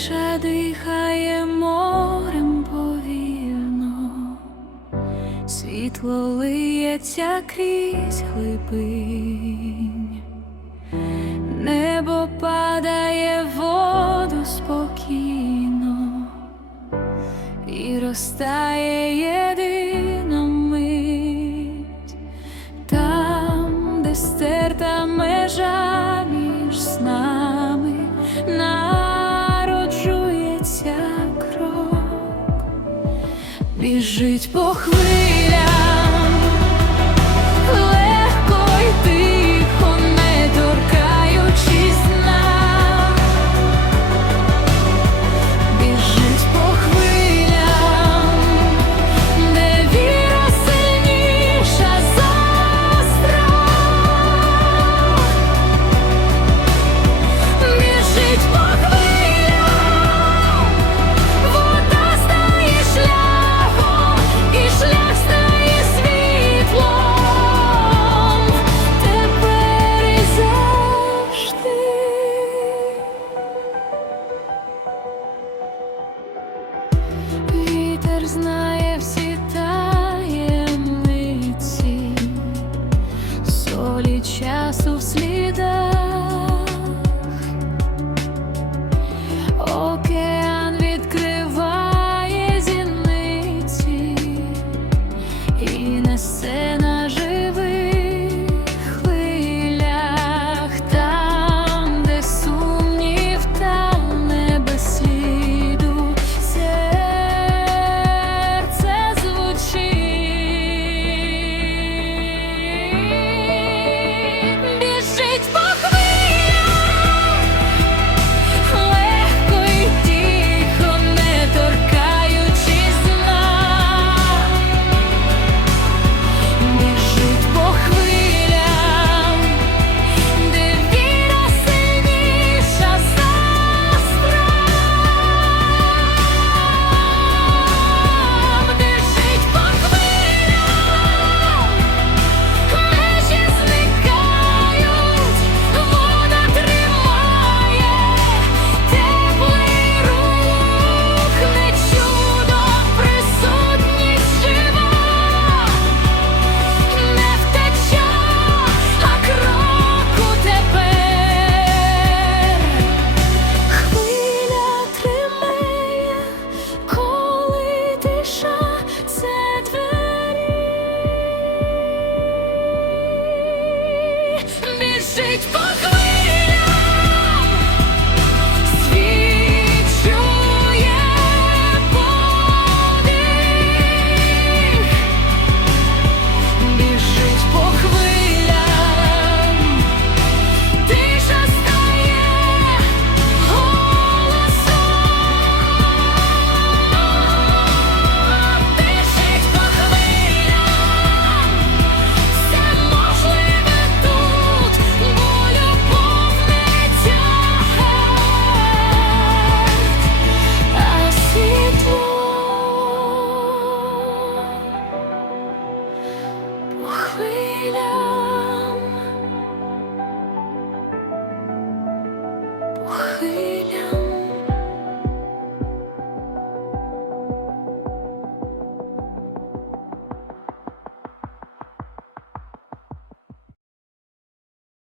тиша дихає морем повільно, світло лиється крізь глибинь, небо падає воду спокійно і розтає. Біжить по хвилям, і несе на. shake. 我会。